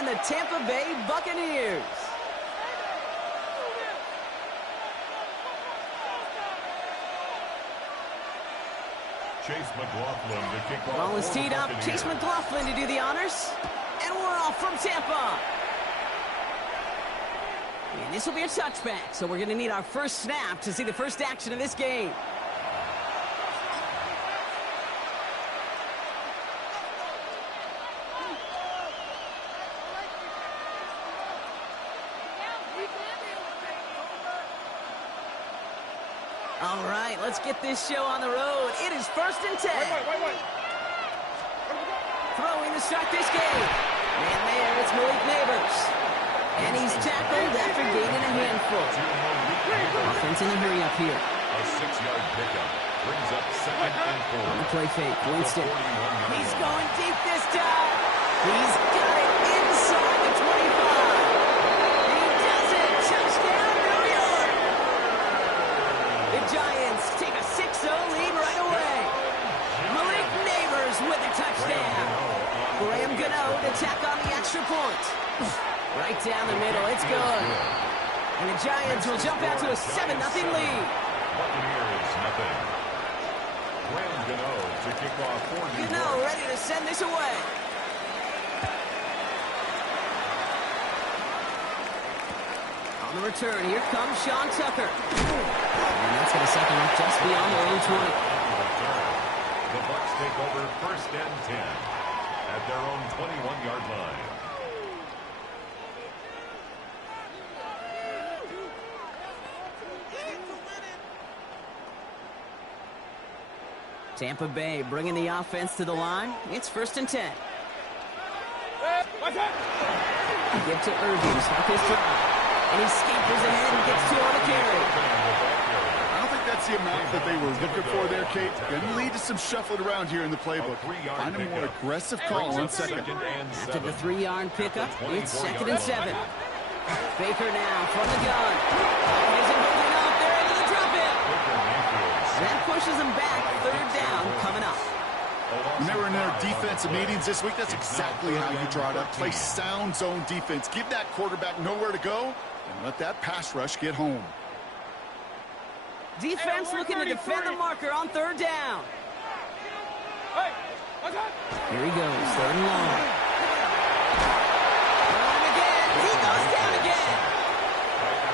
and the Tampa Bay Buccaneers. Chase McLaughlin to kick off. Ball is teed up. Chase McLaughlin to do the honors. And we're off from Tampa. And this will be a touchback, so we're going to need our first snap to see the first action of this game. All right, let's get this show on the road. It is 1st and 10. Throwing to start this game. Man there, it's Malik Neighbors. And he's tackled after gaining a handful. Offense in a hurry up here. A 6-yard pickup brings up 2nd and 4. On the play fake, Winston. He's going deep this time. He's got it inside the 25. He does it. Touchdown, New York. The Giants take a 6-0 lead right away. Malik Neighbors with a touchdown. Graham Gano to tack on the extra point. Right down the middle, it's good. And the Giants will jump out to a 7-0 lead. Buccaneers, nothing. Graham Gano to kick off for New York. Gano ready to send this away. On the return, here comes Sean Tucker. And that's going to set them up just beyond their own 20. The Bucs take over 1st and 10 at their own 21-yard line. Tampa Bay bringing the offense to the line. It's 1st and 10. Give to Irving, stop his drive. And he scampers ahead and gets 2 on the carry. I don't think that's the amount that they were looking for there, Kate. Going to lead to some shuffling around here in the playbook. Find a more aggressive call on 2nd. After the 3-yard pickup, it's 2nd and 7. Baker now from the gun. Isn't holding up. They're able to drop it. That pushes them back. 3rd down coming up. When they were in their defensive meetings this week, that's exactly how you draw it up. Play sound zone defense. Give that quarterback nowhere to go, and let that pass rush get home. Defense looking to defend the marker on 3rd down. Here he goes, 3rd and long. And again, he goes down again.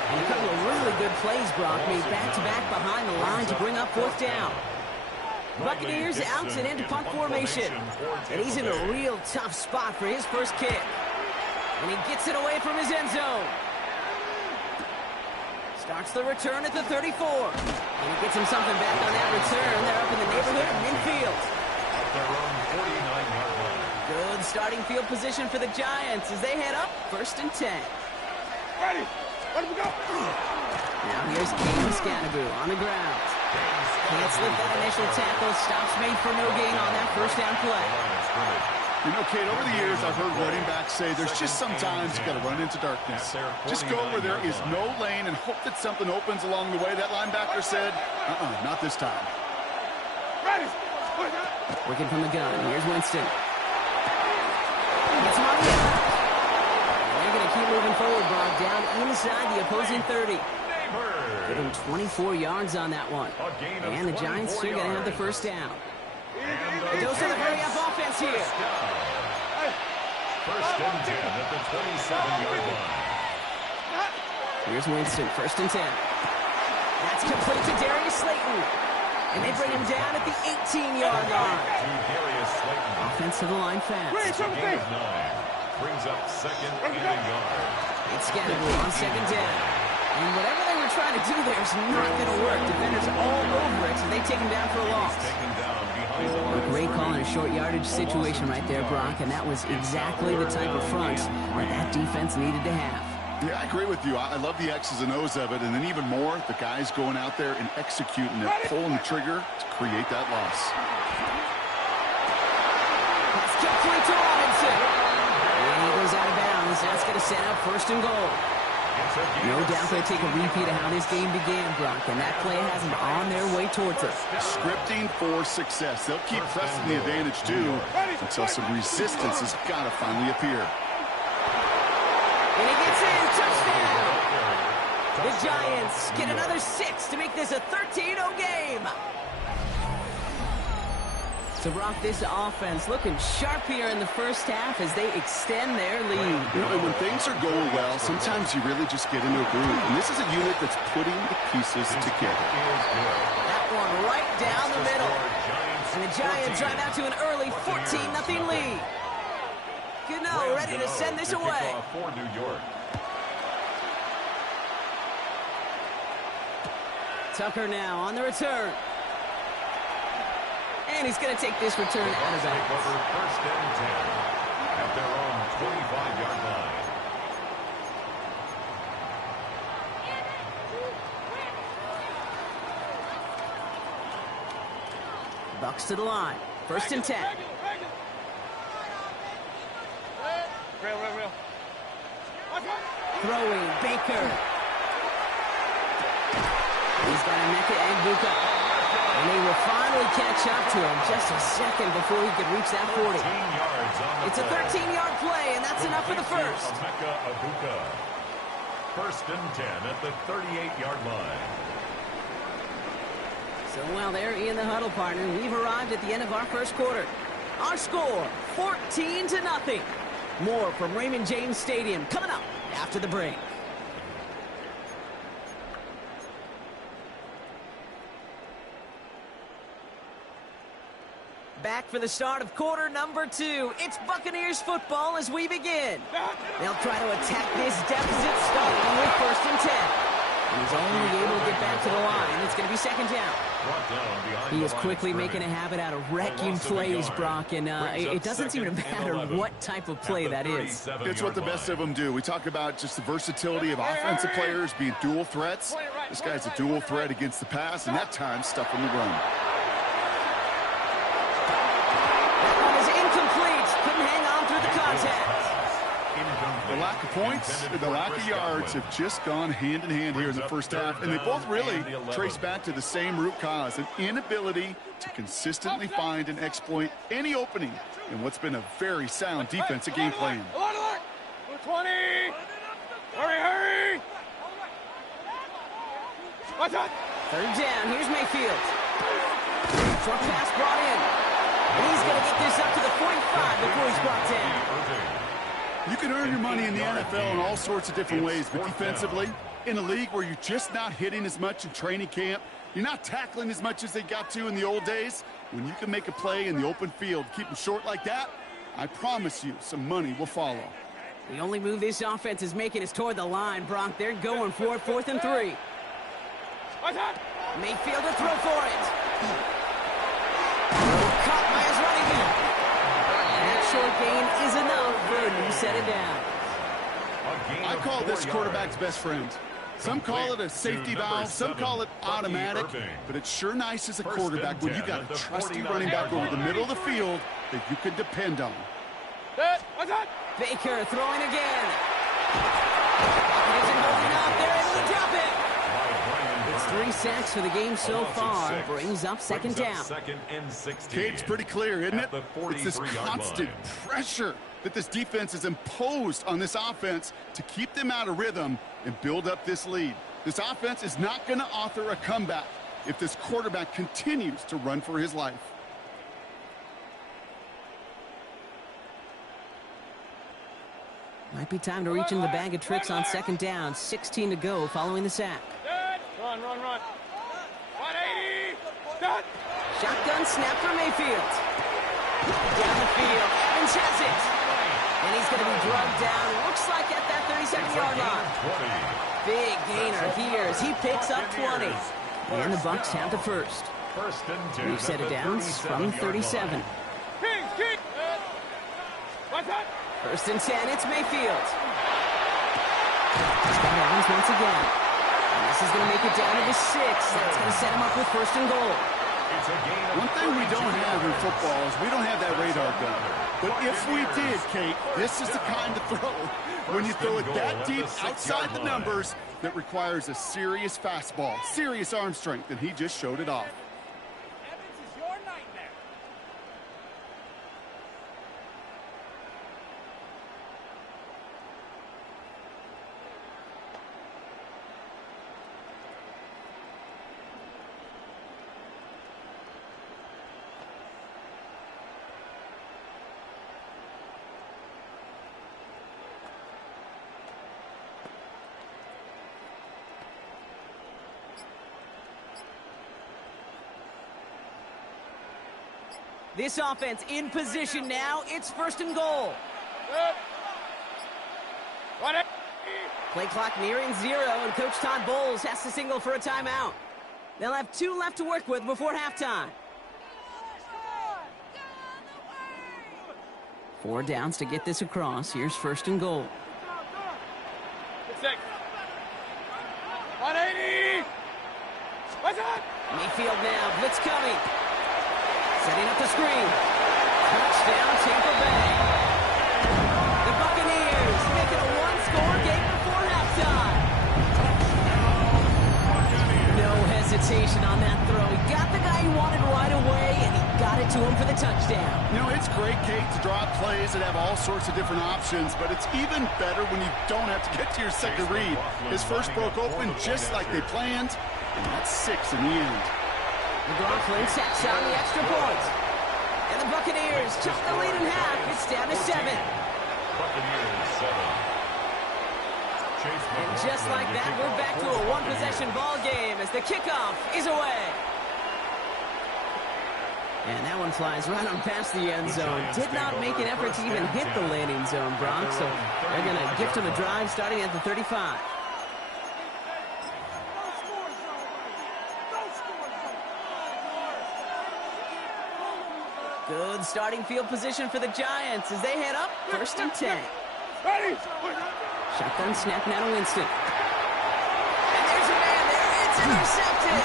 And a couple of really good plays, Brock, made back-to-back behind the line to bring up 4th down. Buccaneers out and into punt formation. And he's in a real tough spot for his first kick. And he gets it away from his end zone. Starts the return at the 34. And he gets him something back on that return. They're up in the neighborhood of midfield. At their own 49-yard line. Good starting field position for the Giants as they head up 1st and 10. Ready. Let him go. Now here's Cam Scanaboo on the ground. Can't slip that initial tackle. Stops made for no gain on that 1st down play. You know, Kate, over the years, I've heard running backs say there's just sometimes you got to run into darkness. Just go where there is no lane and hope that something opens along the way. That linebacker said, not this time. Ready. Working from the gun. Here's Winston. It's Money. They're going to keep moving forward, Brock, down inside the opposing 30. Give him 24 yards on that one. And the Giants are going to have the 1st down. It goes to the hurry-up offense here. 1st and 10 at the 27-yard line. Here's Winston, 1st and 10. That's complete to Darius Slayton. And they bring him down at the 18-yard line. Offense to the line fast. Gain of 9. Brings up 2nd and a yard. It's Scanaboo on 2nd down. And whatever they were trying to do there is not going to work. Defenders all over it, so they take him down for a loss. A great call in a short yardage situation right there, Brock, and that was exactly the type of front that defense needed to have. Yeah, I agree with you. I love the X's and O's of it, and then even more, the guys going out there and executing it, pulling the trigger to create that loss. That's complete to Robinson. And he goes out of bounds. That's going to set up 1st and goal. No doubt they'll take a repeat of how this game began, Brock, and that play has them on their way towards it. Scripting for success. They'll keep pressing the advantage, too, until some resistance has got to finally appear. And he gets in. Touchdown. The Giants get another 6 to make this a 13-0 game. So, Brock, this offense looking sharp here in the first half as they extend their lead. You know, and when things are going well, sometimes you really just get into a groove. And this is a unit that's putting the pieces together. That one right down the middle. And the Giants drive out to an early 14-0 lead. Gano ready to send this away. For New York. Tucker now on the return. And he's going to take this return out of bounds. Over first and 10 at their own 25-yard line. Bucks to the line. First and 10. Real. Throwing Baker. He's got Emeka Egbuka. And he will finally catch up to him just a second before he could reach that 40. It's a 13-yard play, and that's enough for the first. Emeka Egbuka. First and 10 at the 38-yard line. So while they're in the huddle, partner, we've arrived at the end of our first quarter. Our score, 14-0. More from Raymond James Stadium coming up after the break. Back for the start of quarter number 2. It's Buccaneers football as we begin. They'll try to attack this deficit starting with first and 10. He's only able to get back to the line. It's going to be second down. He is quickly making a habit out of wrecking plays, Brock, and it doesn't seem to matter what type of play that is. It's what the best of them do. We talk about just the versatility of offensive players being dual threats. This guy's a dual threat against the pass, and that time stuffing the run. That one is incomplete. Couldn't hang on through the contact. The lack of points and the lack of yards have just gone hand in hand here in the first half, and they both really trace back to the same root cause, an inability to consistently find and exploit any opening in what's been a very sound defensive game plan. 20! Hurry! What's that? Third down. Here's Mayfield. Short pass brought in. And he's going to get this up to the 45 before he's brought down. You can earn your money in the NFL in all sorts of different ways, but defensively, in a league where you're just not hitting as much in training camp, you're not tackling as much as they got to in the old days, when you can make a play in the open field, keep them short like that, I promise you some money will follow. The only move this offense is making is toward the line, Brock. They're going for it, 4th and 3. Mayfield to throw for it. Caught by his running back. That short gain is enough for a new set of downs. I call this quarterback's best friend. Some call it a safety valve, some call it automatic, but it's sure nice as a quarterback when you got a trusty running back over the middle of the field that you can depend on. Baker throwing again. He isn't holding up. They're able to drop it. It's 3 sacks for the game so far. Brings up second down. Kate's pretty clear, isn't it? It's this constant pressure that this defense has imposed on this offense to keep them out of rhythm and build up this lead. This offense is not going to author a comeback if this quarterback continues to run for his life. Might be time to reach in the bag of tricks on second down. 16 to go following the sack. Run. 180! Stop! Shotgun snap for Mayfield. Down the field. Evans has it. And he's going to be drugged down. Looks like at that 37-yard line. Big gainer here as he picks up 20. And the Bucks have the first. New set of downs from 37. King! What's that? First and 10, it's Mayfield. He's got Evans once again. And this is going to make it down to the 6. That's going to set him up with first and goal. One thing we don't have in football is we don't have that radar gun. But if we did, Kate, this is the kind of throw, when you throw it that deep outside the numbers, that requires a serious fastball, serious arm strength, and he just showed it off. Evans is your nightmare. This offense in position now. It's 1st and goal. Play clock nearing 0, and Coach Todd Bowles has to signal for a timeout. They'll have 2 left to work with before halftime. 4 downs to get this across. Here's 1st and goal. 180! What's up? Mayfield now, blitz coming. Setting up the screen. Touchdown, Tampa Bay. The Buccaneers make it a 1-score game before halftime. No hesitation on that throw. He got the guy he wanted right away, and he got it to him for the touchdown. You know, it's great, Kate, to draw up plays that have all sorts of different options, but it's even better when you don't have to get to your second read. His first broke open just like they planned, and that's 6 in the end. McLaughlin sets on the extra point. And the Buccaneers chop the lead in half. It's down to 7. Buccaneers 7. And just like that, we're back to a one-possession ball game as the kickoff is away. And that one flies right on past the end zone. Did not make an effort to even hit the landing zone, Brock. So they're going to gift him a drive starting at the 35. Good starting field position for the Giants as they head up 1st and 10. Ready? Shotgun snap now to Winston. And there's a man there. It's intercepted.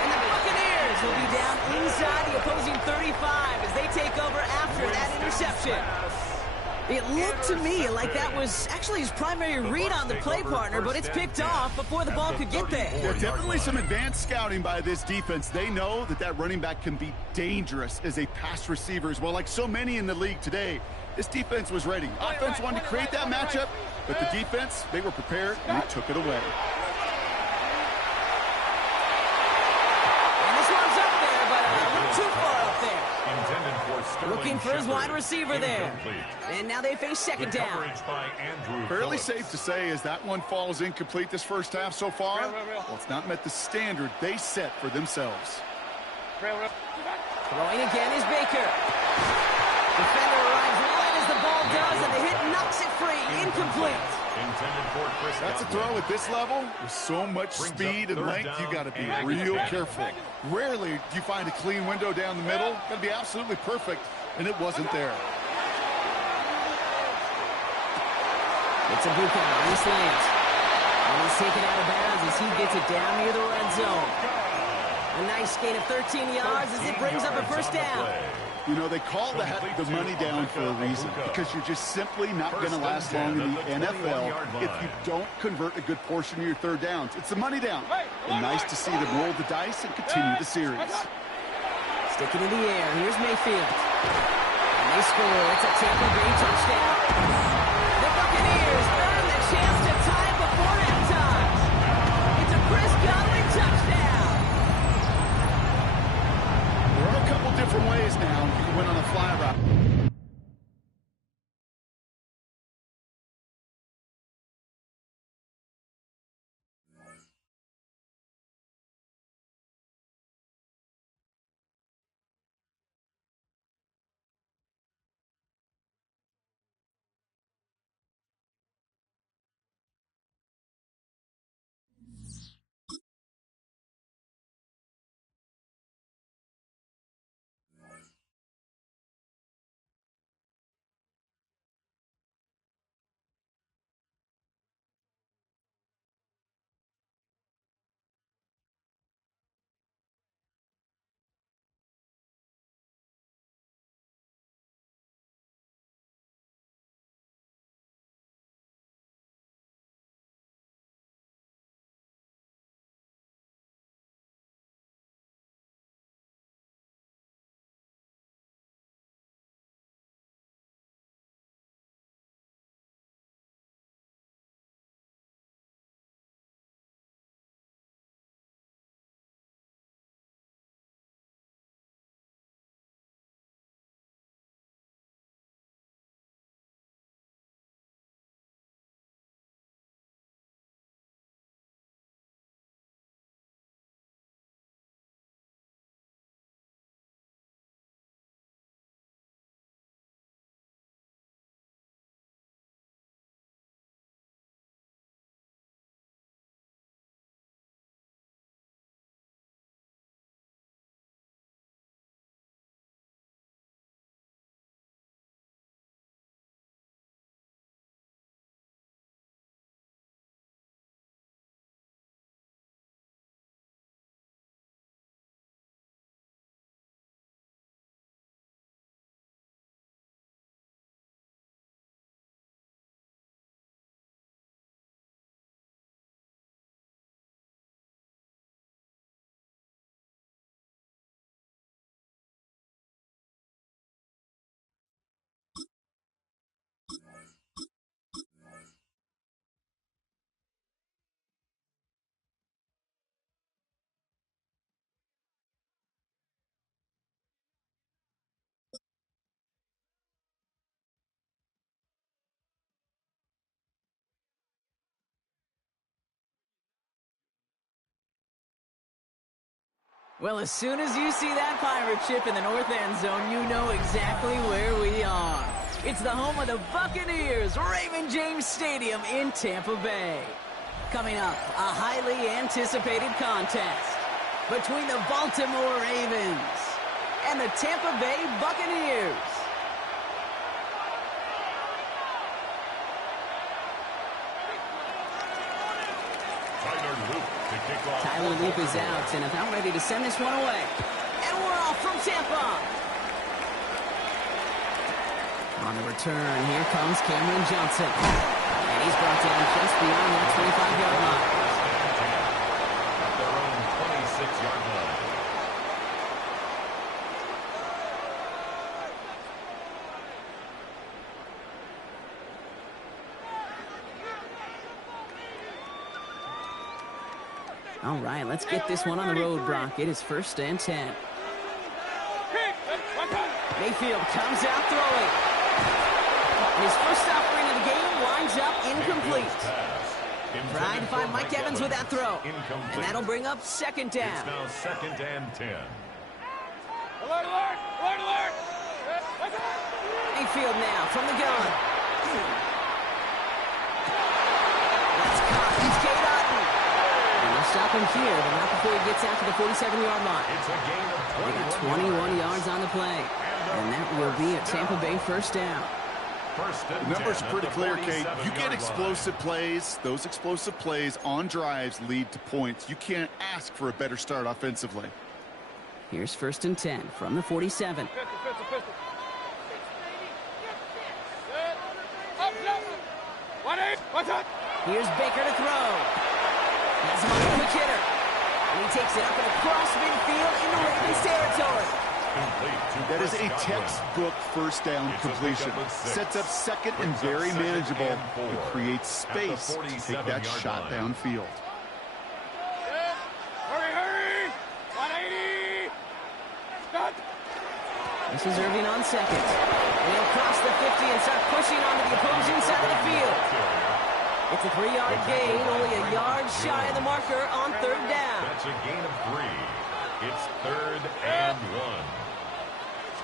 And the Buccaneers will be down inside the opposing 35 as they take over after that interception. It looked to me like that was actually his primary read on the play partner, but it's picked off before the ball could get there. Yeah, definitely some advanced scouting by this defense. They know that that running back can be dangerous as a pass receiver as well. Like so many in the league today, this defense was ready. Offense wanted to create that matchup, but the defense, they were prepared, and they took it away. And this one's up there, but a little too far up there. Looking for his wide receiver there. And now they face 2nd down. Fairly safe to say as that one falls incomplete this first half so far. Well, it's not met the standard they set for themselves. Throwing again is Baker. Defender arrives right as the ball does, and the hit knocks it free. Incomplete. That's a throw at this level with so much speed and length. You got to be real careful. Rarely do you find a clean window down the middle. Got to be absolutely perfect, and it wasn't there. It's a Buka on the slant. And he's taken out of bounds as he gets it down near the red zone. A nice gain of 13 yards as it brings up a 1st down. You know, they call that the money down for a reason, because you're just simply not going to last long in the NFL if you don't convert a good portion of your 3rd downs. It's the money down. And nice to see them roll the dice and continue the series. Stick it in the air. Here's Mayfield. And they score. It's a Tampa Bay touchdown. The Buccaneers earn the chance to tie it before halftime. It's a Chris Godwin touchdown. There are a couple different ways now you can win on a fly route. Well, as soon as you see that pirate ship in the north end zone, you know exactly where we are. It's the home of the Buccaneers, Raymond James Stadium in Tampa Bay. Coming up, a highly anticipated contest between the Baltimore Ravens and the Tampa Bay Buccaneers. Tyler Loop is out and about ready to send this one away. And we're off from Tampa. On the return, here comes Cameron Johnson. And he's brought down just beyond that 25-yard line. At their own 26-yard line. All right, let's get this one on the road, Brock. It is 1st and 10. Mayfield comes out throwing. His first offering of the game lines up incomplete. Trying to find Mike Evans with that throw. And that'll bring up 2nd down. It's now 2nd and 10. Alert, alert! Alert, alert! Mayfield now from the gun. That's caught. He's Kate Otten. And they'll stop him here, but not before he gets out to the 47-yard line. It's a gain of 21. They got 21 yards on the play. And that will be a Tampa Bay 1st down. The numbers are pretty clear, Kate. You get explosive plays. Those explosive plays on drives lead to points. You can't ask for a better start offensively. Here's 1st and 10 from the 47. Here's Baker to throw. Has him on the hitter. And he takes it up and across midfield into Ravens territory. That is a textbook 1st down completion. Sets up 2nd and very manageable and creates space to take that shot downfield. Hurry, hurry! 180! Stop! This is Irving on 2nd. And he'll cross the 50 and start pushing onto the opposing side of the field. It's a 3-yard gain, only a yard shy of the marker on 3rd down. That's a gain of 3. It's 3rd and 1.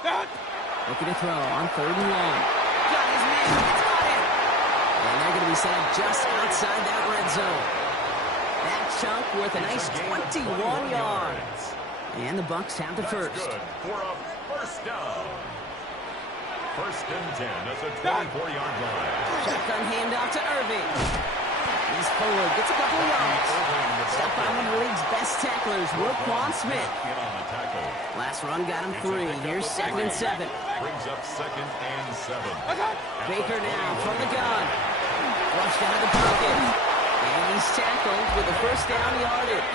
Looking to throw on 3rd and 1. Got his man. It's got him. And they're going to be set up just outside that red zone. That chunk worth a nice 21 yards. And the Bucs have the first. Good for a 1st down. 1st and 10. That's a 24-yard line. Shotgun handoff to Irving. He's forward. Gets a couple of yards. Stop by one of the league's best tacklers, Roquan Smith. Last run got him 3. Here's 2nd and 7. Brings up 2nd and 7. Baker now from the gun. Flushed out of the pocket. And he's tackled with a 1st down yardage.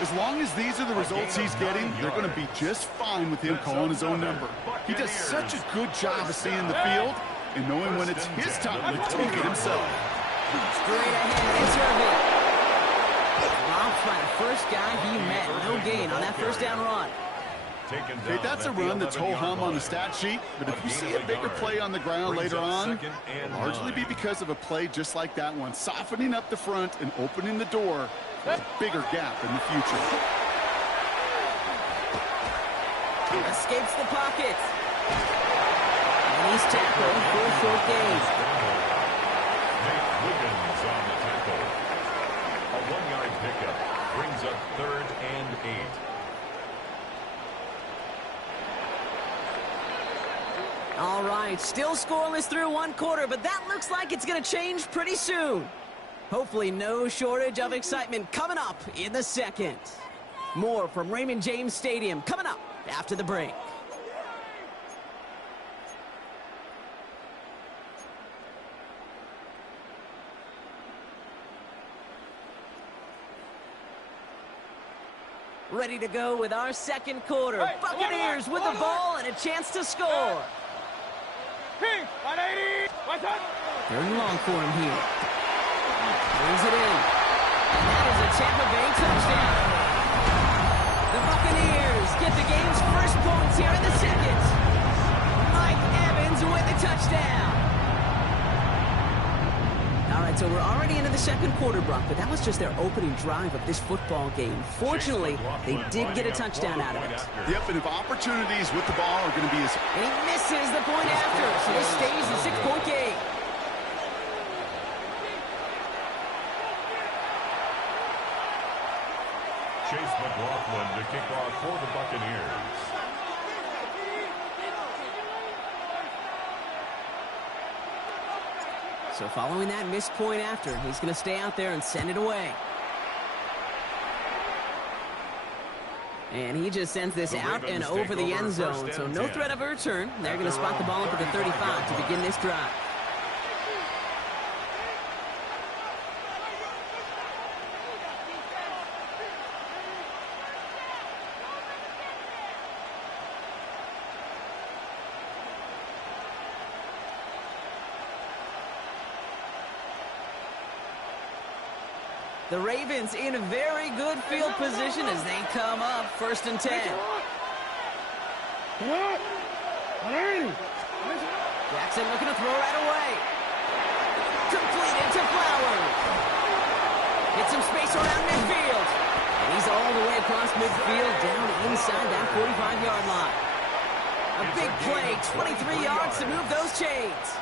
As long as these are the results he's getting, they're going to be just fine with him calling his own number. He does such a good job of seeing the field and knowing when it's his time to take it himself. Straight ahead, it's Irving. Dropped by the first guy he met. No gain on that 1st down run. Okay, that's a run that's ho-hum on the stat sheet, but if you see a bigger play on the ground later on, it'll largely be because of a play just like that one, softening up the front and opening the door for a bigger gap in the future. Escapes the pocket. And he's tackled for a short gain. Wiggins on the tackle. A 1-yard pickup brings up 3rd and 8. All right, still scoreless through 1 quarter, but that looks like it's going to change pretty soon. Hopefully no shortage of excitement coming up in the 2nd. More from Raymond James Stadium coming up after the break. Ready to go with our 2nd quarter. Buccaneers with the ball and a chance to score. 180! 3rd and long for him here. Brings it in. And that is a Tampa Bay touchdown. The Buccaneers get the game's first points here in the 2nd. Mike Evans with the touchdown. All right, right, so we're already into the second quarter, Brock, but that was just their opening drive of this football game. Fortunately, they did get a touchdown out of it. Yep, and if opportunities with the ball are going to be as... And he misses the point after, so this stays a 6-point game. Chase McLaughlin to kick off for the Buccaneers. So following that missed point after, he's going to stay out there and send it away. And he just sends this out and over the end zone, so no threat of a return. They're going to spot the ball up at the 35 to begin this drive. The Ravens in a very good field position as they come up 1st and 10. Jackson looking to throw right away. Completed to Flowers. Get some space around midfield. And he's all the way across midfield down inside that 45-yard line. A big play, 23 yards to move those chains.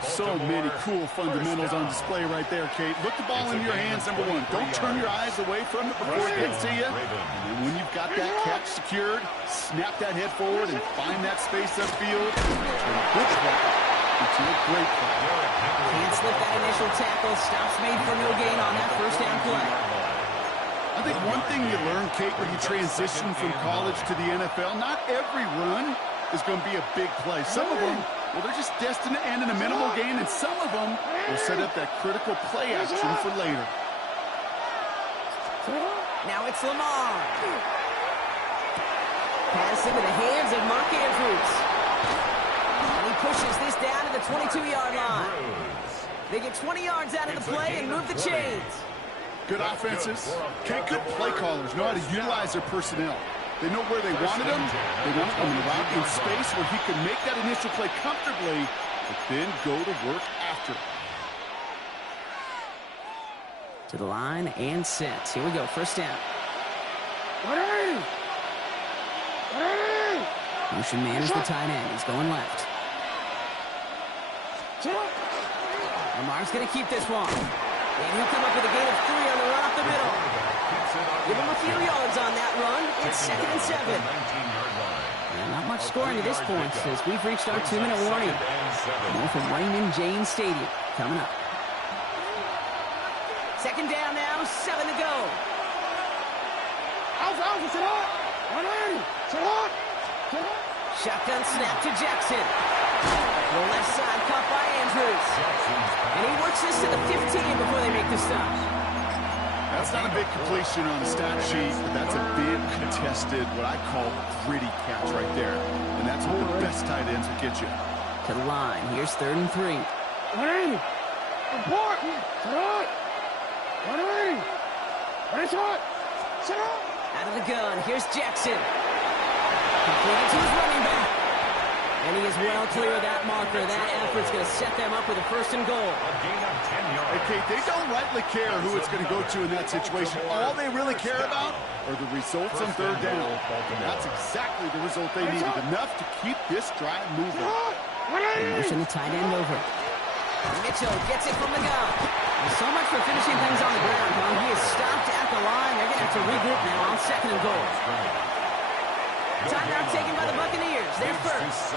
So many cool fundamentals on display right there, Kate. Look the ball in your hands, number one. Don't turn your eyes away from it before it gets to you. And then when you've got that catch secured, snap that head forward and find that space upfield. And good play into a great play. Can't slip that initial tackle. Stops made for no gain on that first down play. I think one thing you learn, Kate, when you transition from college to the NFL, not every run is going to be a big play. Some of them, well, they're just destined to end in a minimal gain, and some of them will set up that critical play action for later. Now it's Lamar. Pass into the hands of Mark Andrews. And he pushes this down to the 22-yard line. They get 20 yards out of the play and move the chains. Good offenses. Okay, good play callers know how to utilize their personnel. They know where they wanted him. They want him around in space where he can make that initial play comfortably, but then go to work after. To the line and set. Here we go, first down. Motion man is the tight end. He's going left. Lamar's going to keep this one. And he'll come up with a gain of 3 on the run up the middle. Give him a few yards on that run. It's 2nd and 7. And not much scoring to this point as we've reached our 2-minute warning. More from Raymond James Stadium coming up. 2nd down now, 7 to go. Shotgun snap to Jackson. The left side caught by Andrews. And he works this to the 15 before they make the stop. That's not a big completion on the stat sheet, but that's a big contested, what I call gritty catch right there. And that's what the best tight ends will get you. To the line. Here's 3rd and 3. Out of the gun. Here's Jackson. Completed to his running back. And he is well clear of that marker. That effort's going to set them up with a 1st and goal. Hey, Kate, they don't rightly care who it's going to go to in that situation. All they really care about are the results on 3rd down. And that's exactly the result they needed. Enough to keep this drive moving. Motion the tight end over. Mitchell gets it from the gun. And so much for finishing things on the ground. Well, he is stopped at the line. They're going to have to regroup now on 2nd and goal. Timeout taken by the Buccaneers. They're first.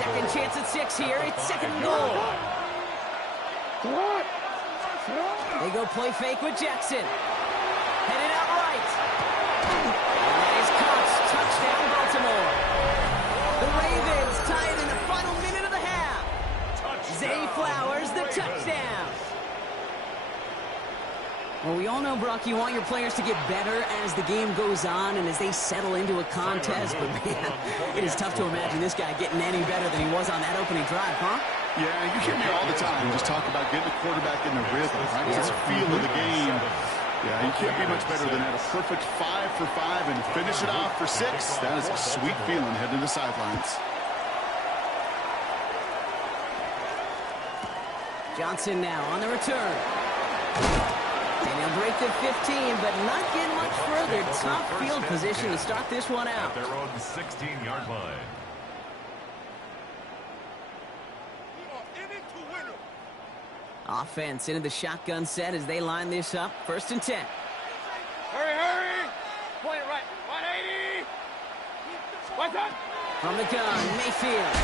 Second chance at 6 here. It's 2nd and goal. They go play fake with Jackson. Headed out right. And that is caught. Touchdown, Baltimore. The Ravens tie it in the final minute of the half. Zay Flowers, the touchdown. Well, we all know, Brock, you want your players to get better as the game goes on and as they settle into a contest. But, man, it is tough to imagine this guy getting any better than he was on that opening drive, huh? Yeah, you hear me all the time just talk about getting the quarterback in the rhythm, right? It's a feel of the game. Yeah, you can't be much better than that. A perfect 5 for 5 and finish it off for 6. That is a sweet feeling heading to the sidelines. Johnson now on the return. And he'll break the 15, but not get much further. Tough field position to start this one out. At their own 16-yard line. Offense into the shotgun set as they line this up. 1st and 10. Hurry, hurry! Point it right. 180! What's that? From the gun, Mayfield.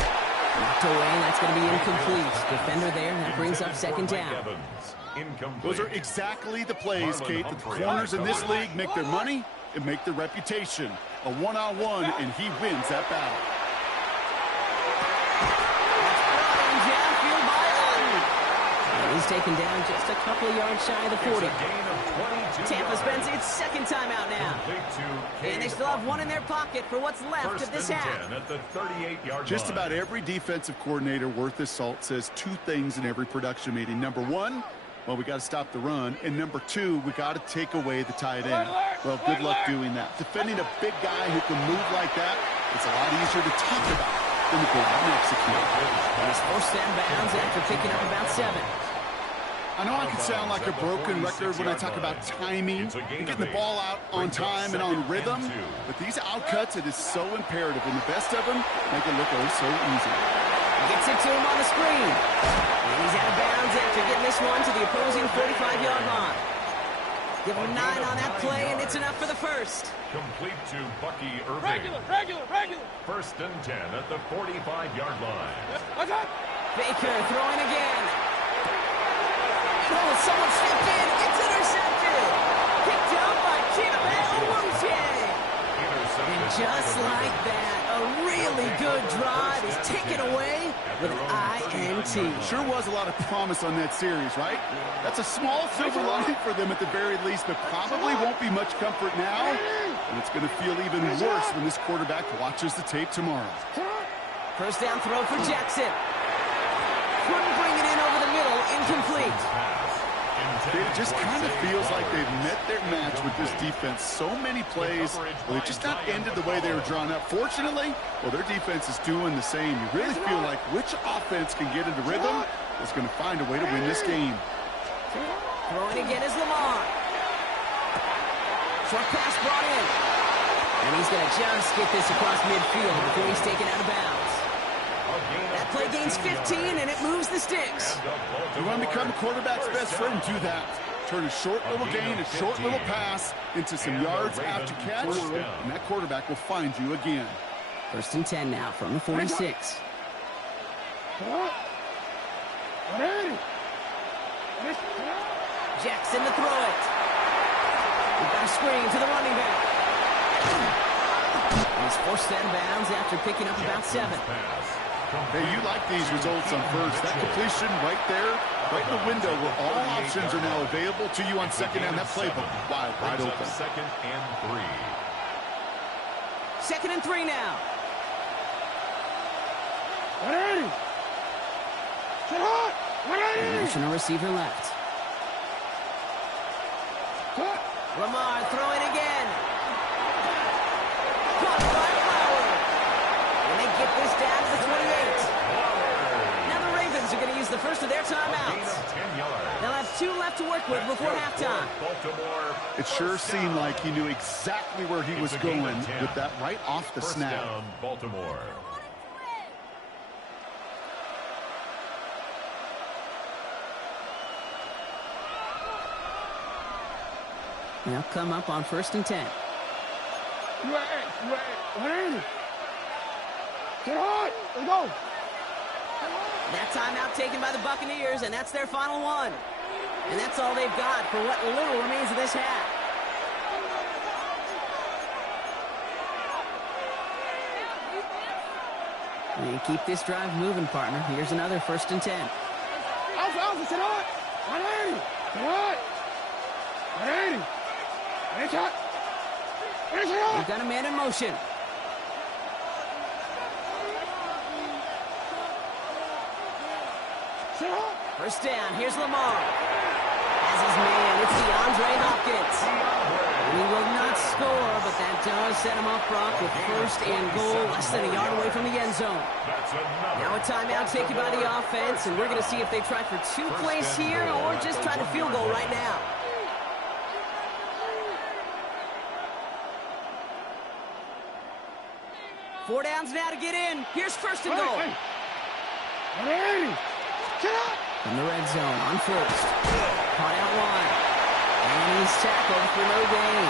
Knocked away, that's going to be incomplete. Defender there, that brings up 2nd down. Those are exactly the plays, Kate, that the corners in this league make their money and make their reputation. A one-on-one, and he wins that battle. He's taken down just a couple of yards shy of the 40. Tampa spends its 2nd time out now. And they still have one in their pocket for what's left of this half. At the 38-yard Just about every defensive coordinator worth his salt says 2 things in every production meeting. Number 1, well, we got to stop the run. And number 2, we got to take away the tight end. Well, good luck doing that. Defending a big guy who can move like that, it's a lot easier to talk about than to go out and execute. And he's forced down bounds after picking up about 7. I know I can sound like a broken record when I talk about timing and getting the ball out on time and on rhythm, but these outcuts, it is so imperative, and the best of them make it look oh so easy. Gets it to him on the screen. And he's out of bounds after getting this one to the opposing 45-yard line. Give him 9 on that play, and it's enough for the 1st. Complete to Bucky Irving. Regular. 1st and 10 at the 45-yard line. What's that? Baker throwing again. Oh, someone stepped in. It's intercepted. Picked up by Chidobe. And just like that, a really good drive is taken away with an INT. Sure was a lot of promise on that series, right? That's a small silver lining for them at the very least, but probably won't be much comfort now. And it's going to feel even worse when this quarterback watches the tape tomorrow. 1st down throw for Jackson. Couldn't bring it in over the middle. Incomplete. It just kind of feels like they've met their match with this defense. So many plays, well, they just not ended the way they were drawn up. Fortunately, well, their defense is doing the same. You really feel like which offense can get into rhythm is going to find a way to win this game. Throwing again is Lamar. Short pass brought in. And he's going to just get this across midfield before he's taken out of bounds. That play gains 15, and it moves the sticks. You want to become a quarterback's best friend, do that. Turn a short little gain, a short little pass into some yards after catch, and that quarterback will find you again. 1st and 10 now from the 46. Jackson to throw it. We've got a screen to the running back. And he's forced out of bounds after picking up about 7. Hey, you like these results on first. That completion right there, right in the window where all options are now available to you on 2nd down. That playbook wide open. 2nd and 3. 2nd and 3 now. 180! Get hot! 180! Motion a receiver left. Lamar throwing again. Caught by Flower. And they get this down to the 28. Now the Ravens are going to use the first of their timeouts. They'll have 2 left to work with before halftime. It sure seemed like he knew exactly where he was going with that right off the snap. Down, Baltimore. They'll come up on 1st and 10. Get hot! Let's go! That timeout taken by the Buccaneers, and that's their final one. And that's all they've got for what little remains of this half. And keep this drive moving, partner. Here's another 1st and 10. Alpha, sit hot! 180! Sit hot! 180! Finish hot! Finish it hot! We've got a man in motion. Sit hot! 1st down. Here's Lamar. As his man, it's DeAndre Hopkins. He will not score, but that does set him up, Brock, with first and goal, less than a yard away from the end zone. Now a timeout taken by the offense, and we're going to see if they try for 2 plays here or just try the field goal right now. Four downs now to get in. Here's first and goal. From the red zone on first. Caught out wide. And he's tackled for no gain.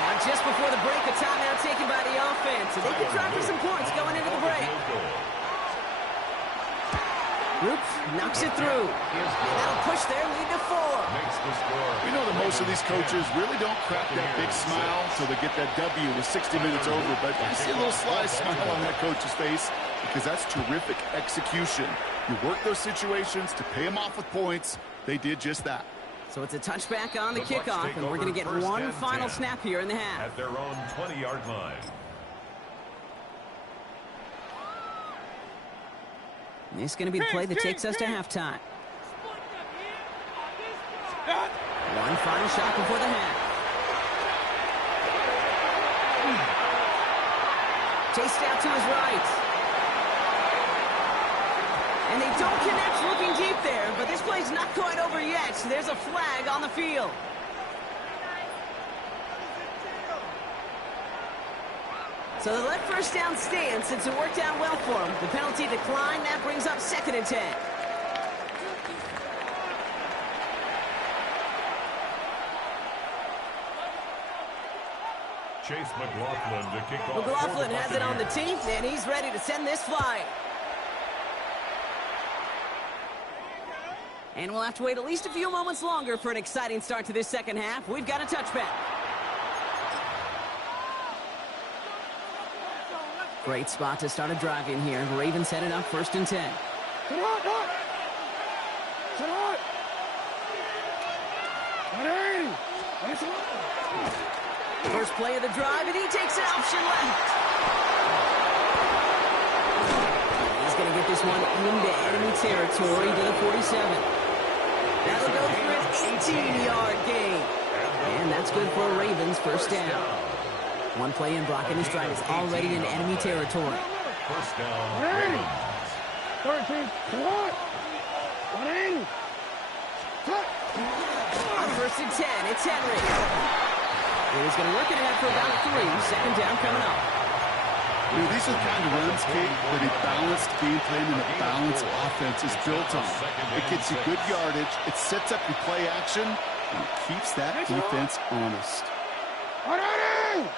Now just before the break, a timeout taken by the offense. So they can try for some points going into the break. Oops, knocks it through. And that'll push their lead to 4. We know that most of these coaches really don't crack that big smile till they get that W with 60 minutes over, but I see a little sly smile on that coach's face because that's terrific execution. You work those situations to pay them off with points. They did just that. So it's a touchback on the kickoff, and we're going to get one final snap here in the half. At their own 20-yard line. This is going to be the play that takes us to halftime. One final shot before the half. Chased out to his right. And they don't connect looking deep there, but this play's not quite over yet. So there's a flag on the field. So they let first down stand since it worked out well for them. The penalty declined. That brings up 2nd and 10. Chase McLaughlin to kick off. McLaughlin has it on the tee, and he's ready to send this flying. And we'll have to wait at least a few moments longer for an exciting start to this second half. We've got a touchback. Great spot to start a drive in here. Ravens headed up 1st and 10. First play of the drive, and he takes an option left. He's going to get this one into enemy territory to the 47. That'll go for an 18-yard gain. And that's good for a Ravens first down. One play in, Brock, and his drive is already in enemy territory. First down, Ravens. 13, what? 180. On 1st and 10, it's Henry. He's going to work it ahead for about 3. Second down coming up. You know, these are the kind of runs, Kate, that a balanced game plan and a balanced offense is built on. It gets you good yardage, it sets up your play action, and it keeps that defense honest. 180.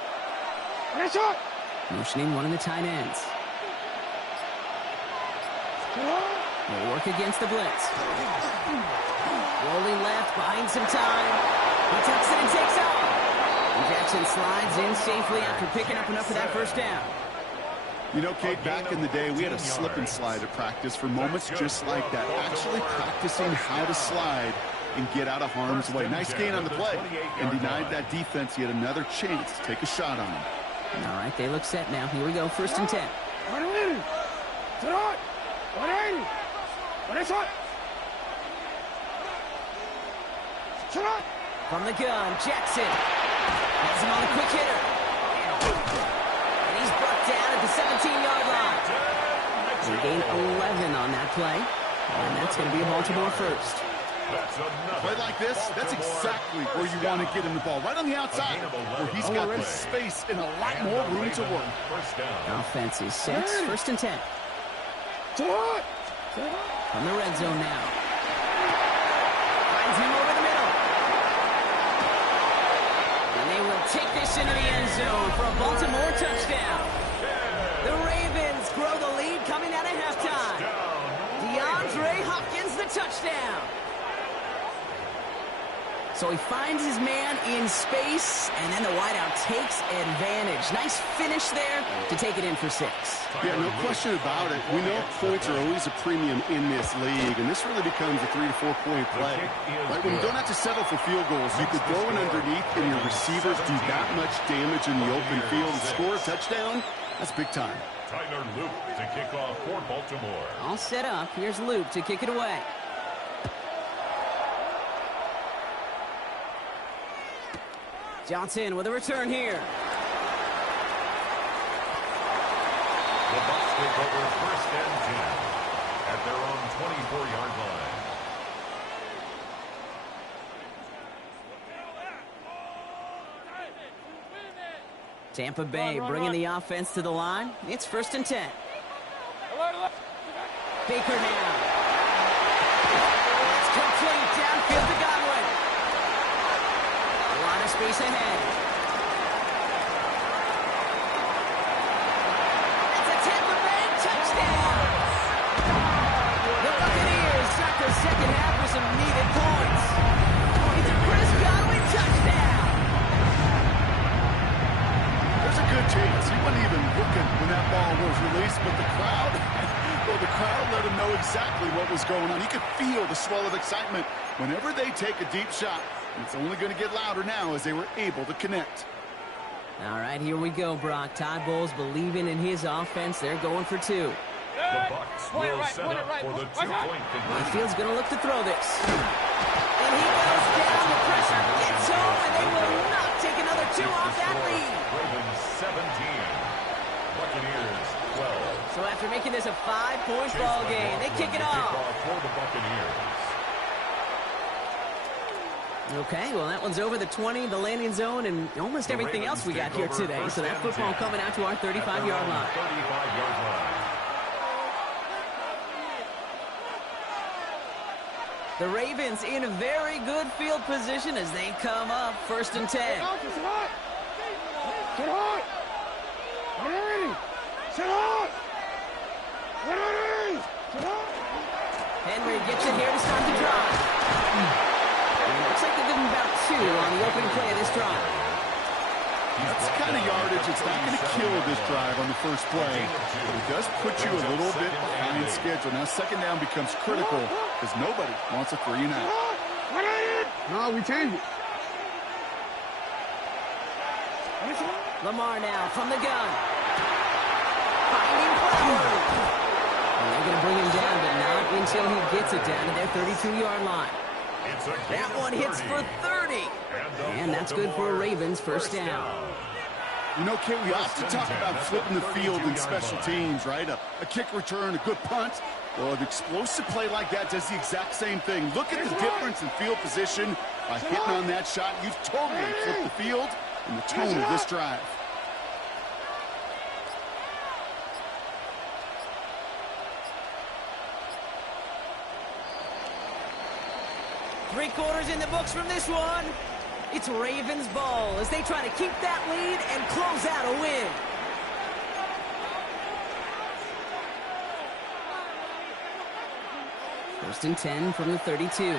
Motioning one of the tight ends. Will work against the blitz. Rolling left, buying some time. He tucks it and takes off. And Jackson slides in safely after picking up enough for that first down. You know, Kate, back in the day, we had a slip and slide at practice for moments just like that. Actually practicing how to slide and get out of harm's way. Nice gain on the play and denied that defense yet another chance to take a shot on him. All right, they look set now. Here we go, 1st and 10. 180. 180. From the gun, Jackson has him on a quick hitter. And he's brought down at the 17-yard line. They gain 11 on that play. And that's going to be a Baltimore first. Play like this, that's exactly where you want to get him the ball. Right on the outside, where he's got the space and a lot more room to work. Offense is 6, 1st and 10. From the red zone now. Finds him over the middle. And they will take this into the end zone for a Baltimore touchdown. The Ravens grow the lead coming out of halftime. DeAndre Hopkins the touchdown. So he finds his man in space, and then the wideout takes advantage. Nice finish there to take it in for 6. Yeah, no question about it. We know points are always a premium in this league, and this really becomes a 3 to 4 point play. Right, when you don't have to settle for field goals, you could throw it underneath, and your receivers do that much damage in the open field and score a touchdown. That's big time. Tyler Luke to kick off for Baltimore. All set up. Here's Luke to kick it away. Johnson with a return here. The Bucs take over first and 10 at their own 24-yard line. Tampa Bay bringing the offense to the line. It's first and 10. Baker now. It's complete downfield to Godwin. A lot of space ahead. It's a Tampa Bay touchdown. The Buccaneers start their second half with some needed points. It's a Chris Godwin touchdown. There's a good chance he wasn't even looking when that ball was released, but the crowd, well, the crowd let him know exactly what was going on. He could feel the swell of excitement whenever they take a deep shot. And it's only going to get louder now as they were able to connect. All right, here we go, Brock. Todd Bowles believing in his offense. They're going for two. The Bucs will set up for the two-point conversion. Mayfield's going to look to throw this. And he goes down. The pressure gets home, and they will not take another two off that lead. Ravens 17, Buccaneers 12. So after making this a 5-point ball game, they kick it off. For the Buccaneers. Okay, well, that one's over the 20, the landing zone, and almost everything else we got here today. So that football coming out to our 35-yard line. 35-yard line. The Ravens in a very good field position as they come up first and 10. Get hot! Get hot! Ready! Sit hot! Ready! Sit hot! Henry gets it here to start the drive. And it looks like they're giving about 2 on the opening play of this drive. That's the kind of yardage. It's not going to kill this drive on the first play, but it does put you a little bit behind schedule. Now second down becomes critical because nobody wants a 3-and-out. No, we change it. Lamar now from the gun. Finding Flowers. And they're going to bring him down, but not until he gets it down to their 32-yard line. That one hits for 30. And that's good for a Ravens first down. You know, Kate, we often talk about flipping the field in special teams, right? A kick return, a good punt. Well, an explosive play like that does the exact same thing. Look at the difference in field position. By hitting on that shot, you've totally flipped the field and the tone of this drive. Three quarters in the books from this one. It's Ravens ball as they try to keep that lead and close out a win. First and 10 from the 32.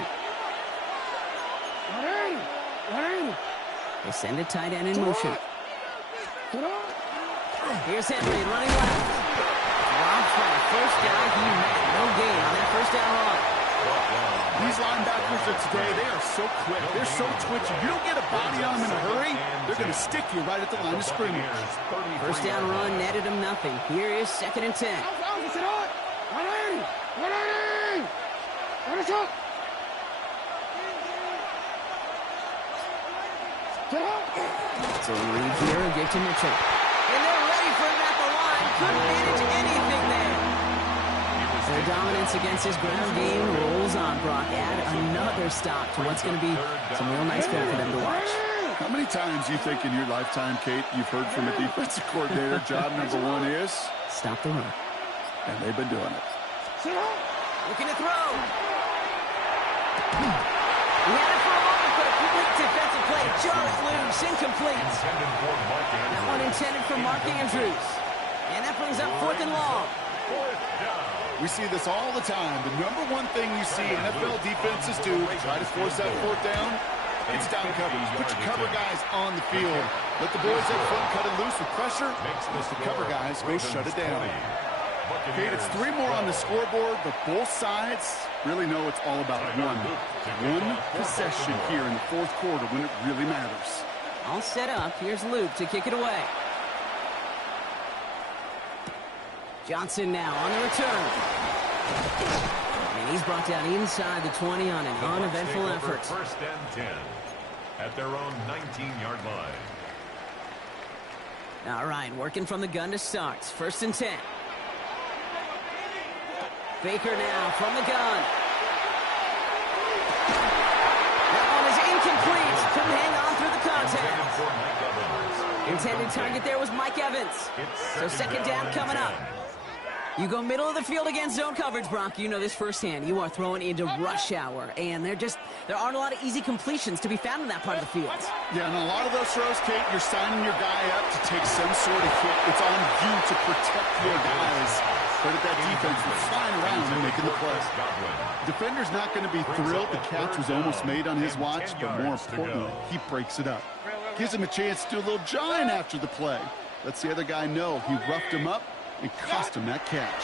They send a tight end in motion. Here's Henry running left. Robbed for a first down. He had no gain on that first down run. These linebackers of today, they are so quick. They're so twitchy. You don't get a body on them in a hurry, they're going to stick you right at the line of scrimmage. First down run netted him nothing. Here is second and 10. So lead here, get to Mitchell. And they're ready for him at the line. Couldn't manage anything there. Their dominance against his ground game rolls on, Brock. Add another stop to what's going to be some real nice film for them to watch. How many times do you think in your lifetime, Kate, you've heard from a defensive coordinator, job number one is? Stop the run. And they've been doing it. Looking to throw. He had it for a moment, but a complete defensive play. Just loose, incomplete. That one intended for Mark Andrews. And that brings up fourth and long. We see this all the time. The number one thing you see NFL defenses do to try to force that fourth down, it's down coverage. Put your cover guys on the field. Let the boys up front cut it loose with pressure. Let the cover guys go shut it down. Kate, it's 3 more on the scoreboard, but both sides really know it's all about one possession here in the fourth quarter when it really matters. All set up. Here's Luke to kick it away. Johnson now on the return. And he's brought down inside the 20 on an uneventful effort. First and 10. at their own 19-yard line. All right, working from the gun to start. 1st and 10. Baker now from the gun. That one is incomplete. Couldn't hang on through the contact. Intended target there was Mike Evans. So 2nd down coming up. You go middle of the field against zone coverage, Brock. You know this firsthand. You are throwing into rush hour, and there aren't a lot of easy completions to be found in that part of the field. Yeah, and a lot of those throws, Kate, you're signing your guy up to take some sort of hit. It's on you to protect your guys. Credit that defense for flying around and making the play. Defender's not going to be thrilled the catch was almost made on his watch, but more importantly, he breaks it up. Gives him a chance to do a little jawing after the play. Lets the other guy know he roughed him up and cost him that catch.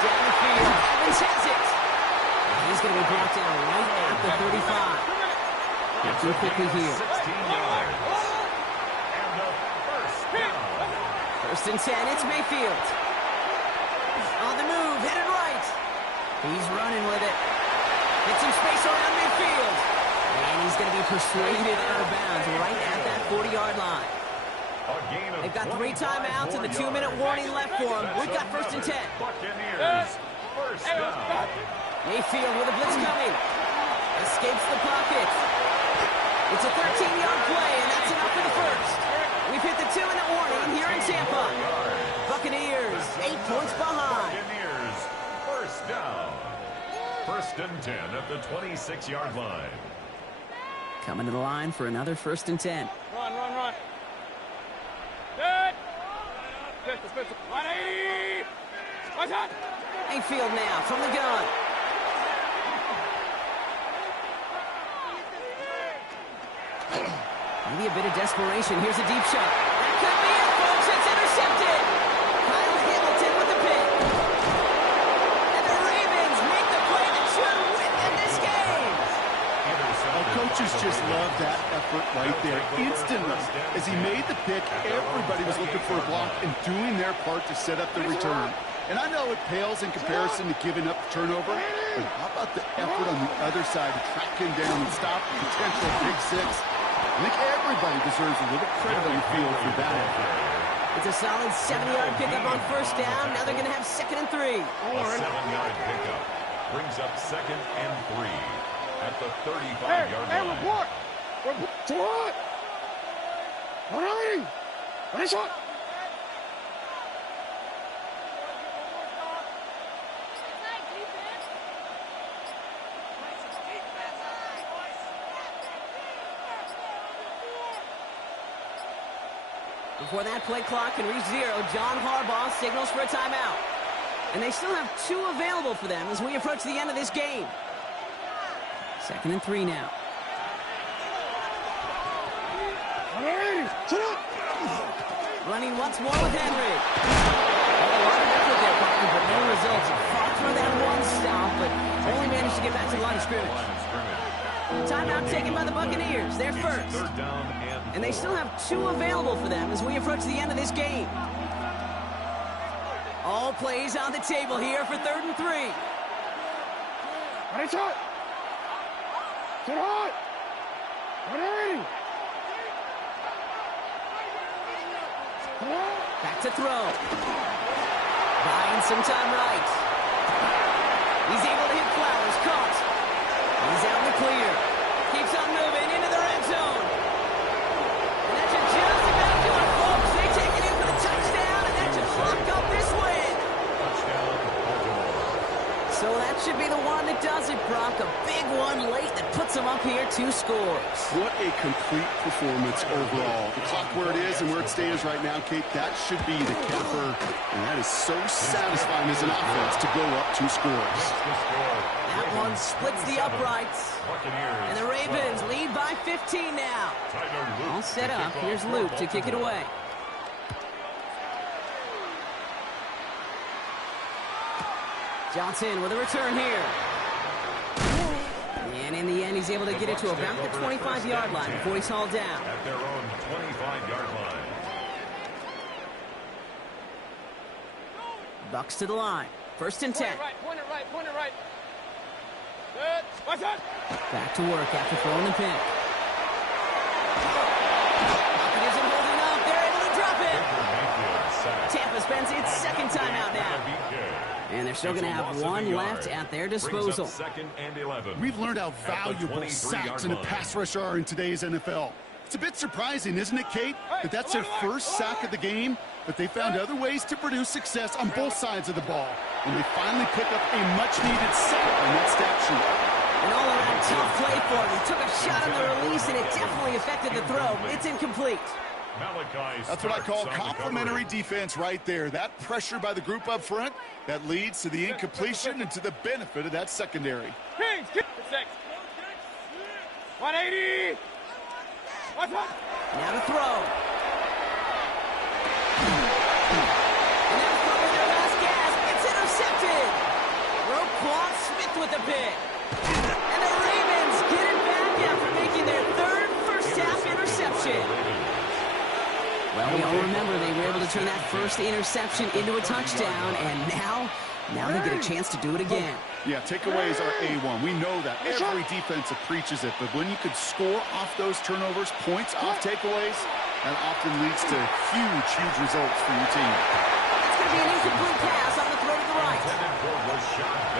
Down the field, Evans has it. And he's going to be brought down right at the 35. Get through quickly here. 16 yards. And the first down. 1st and 10, it's Mayfield. On the move, headed right. He's running with it. Get some space around midfield. And he's going to be persuaded out of bounds right at that 40-yard line. They've got 3 timeouts and the 2-minute warning left for them. We've got 1st and 10. Buccaneers, first down. Mayfield with a blitz coming. Escapes the pocket. It's a 13-yard play, and that's enough for the first. We've hit the 2-minute warning here in Tampa. Buccaneers, 8 points behind. Buccaneers, first down. 1st and 10 at the 26-yard line. Coming to the line for another 1st and 10. Run. Good. Pistol. 180. Watch out. Mayfield now from the gun. Maybe a bit of desperation. Here's a deep shot. That could be it, folks. It's intercepted. Kyle Hamilton with the pick. And the Ravens make the play that should win them this game. Coaches just love that effort right there. Instantly, as he made the pick, everybody was looking for a block and doing their part to set up the return. And I know it pales in comparison to giving up the turnover, but how about the effort on the other side to track him down and stop the potential big six? I think everybody deserves a little credit on the field for that effort. It's a solid 70-yard pickup on 1st down. Now they're going to have 2nd and 3. A 7-yard pickup brings up 2nd and 3 at the 35-yard line. Report. To what? 180. Nice shot. Before that play clock can reach 0, John Harbaugh signals for a timeout. And they still have 2 available for them as we approach the end of this game. 2nd and 3 now. 180. Sit up. Running once more with Henry. A lot of effort there, Parker, but no results. Fought for that one stop, but only managed to get back to the line of scrimmage. Timeout taken by the Buccaneers. They're first. 3rd down and they still have 2 available for them as we approach the end of this game. All plays on the table here for 3rd and 3. Nice shot. Sit hot. 180. Back to throw. Buying some time right. He's able to hit Flowers. Caught. He's out in the clear. Keeps on moving into the red zone. And that should just about do it, folks. They take it in for the touchdown, and that should lock up this win. Touchdown, Baltimore. So that should be the one that does it, Brock. A big one late that puts them up here 2 scores. What a complete performance overall. The clock where it is and where it stands right now, Kate, that should be the capper. And that is so satisfying as an offense to go up 2 scores. That one splits the uprights. And the Ravens lead by 15 now. All set up. Here's Luke to kick it away. Johnson with a return here. And in the end, he's able to get it to about the 25-yard line before he's hauled down. At their own 25-yard line. Bucks to the line. 1st and 10. Point it right. Back to work after throwing the pick. Pocket isn't holding up. They're able to drop it. Tampa spends its second timeout now. And they're still going to have one left at their disposal. We've learned how valuable sacks and a pass rush are in today's NFL. It's a bit surprising, isn't it, Kate, that that's their first sack of the game, but they found other ways to produce success on both sides of the ball. And they finally pick up a much-needed sack on that stat sheet. An all-around tough play for him. He took a shot on the release, and it definitely affected the throw. It's incomplete. That's what I call complimentary defense right there. That pressure by the group up front, that leads to the incompletion and to the benefit of that secondary. 180! Now to throw. And they're throwing their last gasp. It's intercepted. Roquan Smith with the pick. And the Ravens get it back after making their third first-half interception. Well, we all remember they were able to turn that first interception into a touchdown, and now they get a chance to do it again. Yeah, takeaways are A1. We know that. Every defensive preaches it, but when you could score off those turnovers, points off takeaways, that often leads to huge, huge results for your team. It's going to be an incomplete pass on the throw to the right.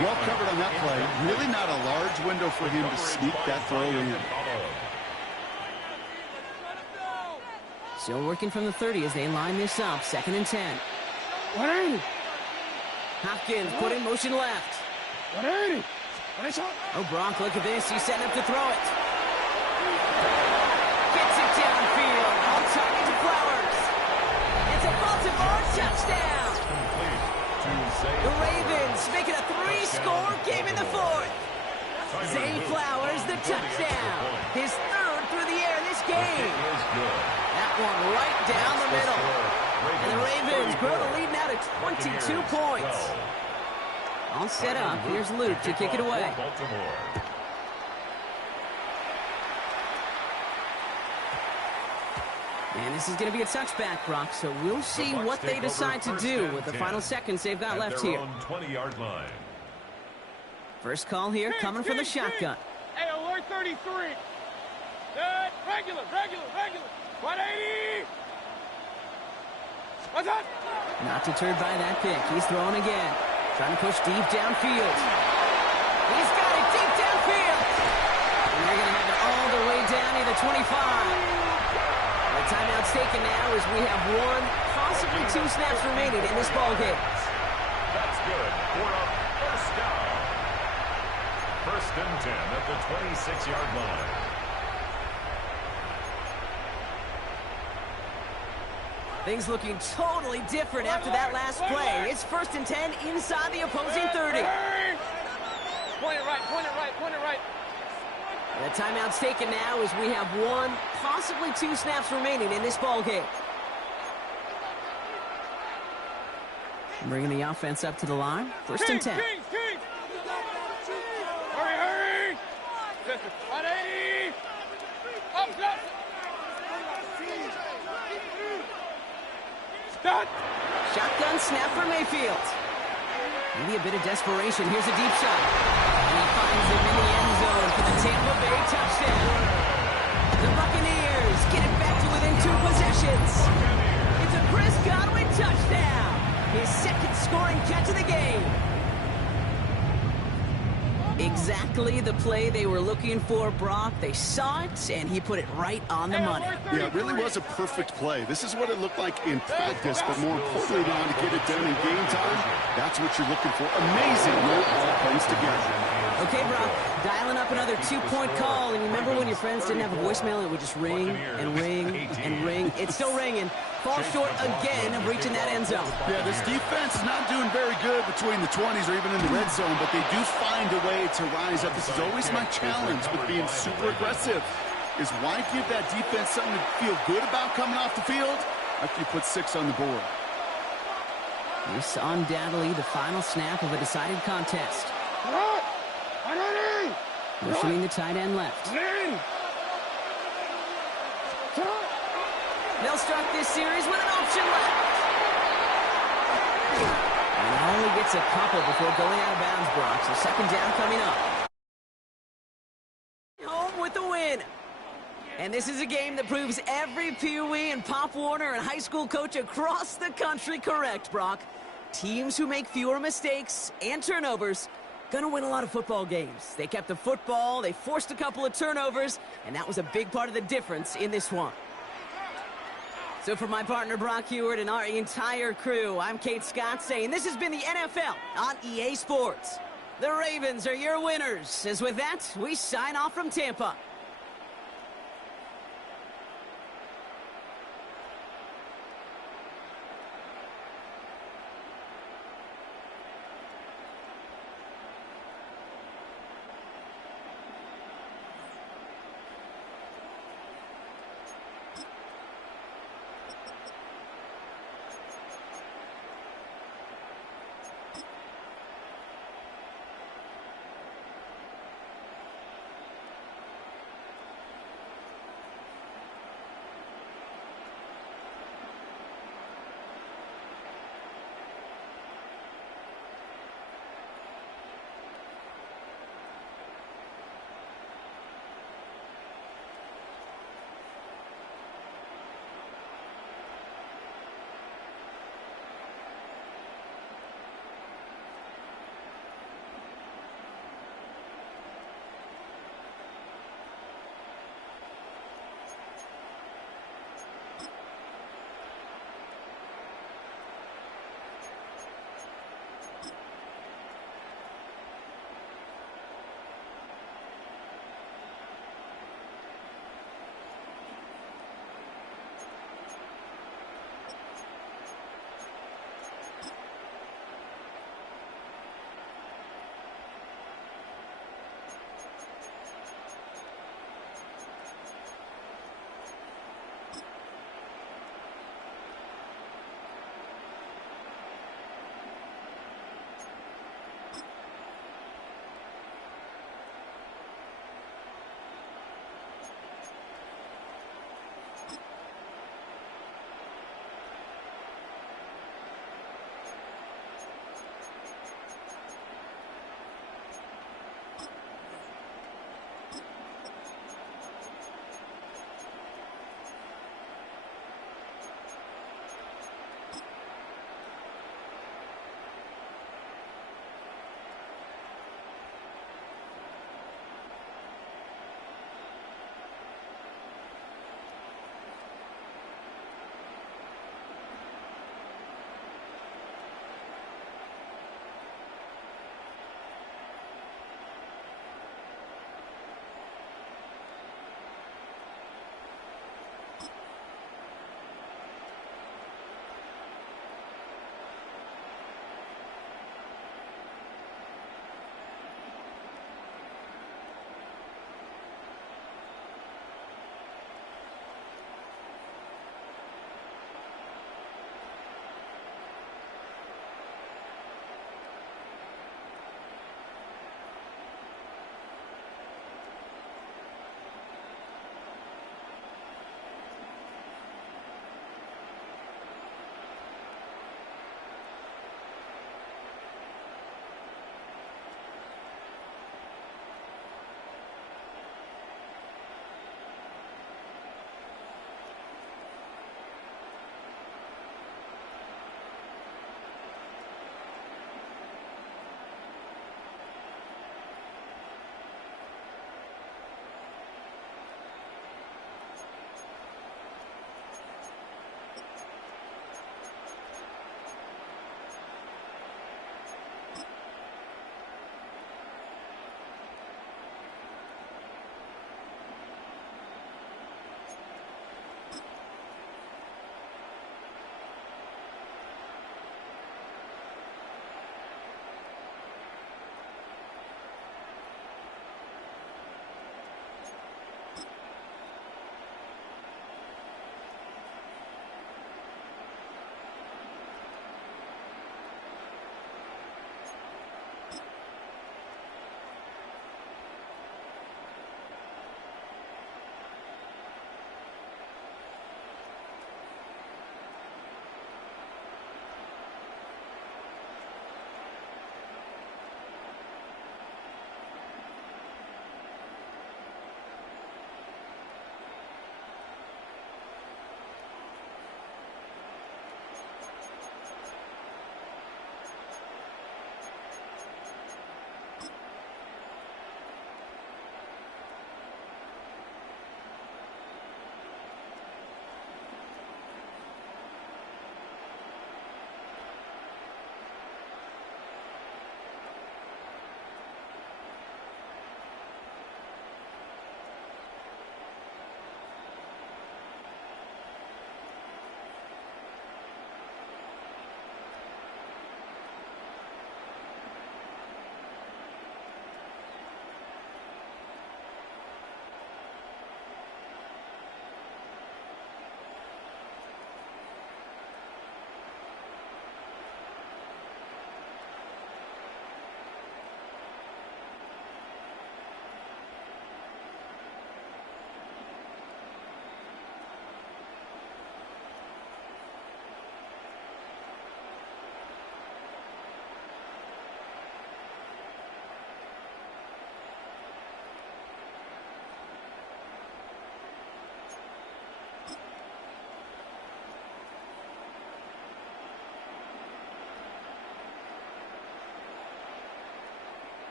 Well covered on that play. Really not a large window for him to sneak that throw in. Still working from the 30 as they line this up. 2nd and 10. 180! Hopkins put in motion left. 180! Oh, Brock, look at this. He's setting up to throw it. Gets it downfield. On target to Flowers. It's a Baltimore touchdown. The Ravens making a 3-score game in the 4th. Zay Flowers, the touchdown. His 3rd through the air this game. That one right down the middle. And the Ravens grow the lead now to 22 points. All set up. Here's Luke to kick it away. And this is going to be a touchback, Brock, so we'll see what they decide to do with the final seconds they've got left here. 20-yard line. First call here coming from the shotgun. Hey, alert 33. Good. Regular. 180. What's up? Not deterred by that pick. He's throwing again. Trying to push deep downfield. He's got it deep downfield. And they're going to have it all the way down near the 25. The timeout's taken now as we have 1, possibly 2 snaps remaining in this ball game. That's good for a first down. 1st and 10 at the 26-yard line. Things looking totally different after that last play. It's 1st and 10 inside the opposing 30. Point it right. The timeout's taken now as we have 1, possibly 2 snaps remaining in this ball game. Bringing the offense up to the line. 1st and 10. Hurry! 180! Up! Stop! Shotgun snap for Mayfield. Maybe a bit of desperation. Here's a deep shot. And he finds him in the end zone for the Tampa Bay touchdown. The Buccaneers get it back to within 2 possessions. It's a Chris Godwin touchdown. His 2nd scoring catch of the game. Exactly the play they were looking for, Brock. They saw it, and he put it right on the money. Yeah, it really was a perfect play. This is what it looked like in practice, but more importantly now to get it done in game time, that's what you're looking for. Amazing when it all comes together. Okay, Brock, dialing up another 2-point call, and remember when your friends didn't have a voicemail and it would just ring and ring and ring? It's still ringing. Fall short again of reaching that end zone. Yeah, this defense is not doing very good between the 20s or even in the red zone, but they do find a way to rise up. This is always my challenge with being super aggressive, is why give that defense something to feel good about coming off the field after you put 6 on the board. This undoubtedly the final snap of a decided contest. Motioning the tight end left. They'll start this series with an option left. And only gets a couple before going out of bounds, Brock. So 2nd down coming up. And this is a game that proves every Pee Wee and Pop Warner and high school coach across the country correct, Brock. Teams who make fewer mistakes and turnovers gonna win a lot of football games. They kept the football, they forced a couple of turnovers, and that was a big part of the difference in this one. So for my partner Brock Heward and our entire crew, I'm Kate Scott saying this has been the NFL on EA Sports. The Ravens are your winners. As with that, we sign off from Tampa.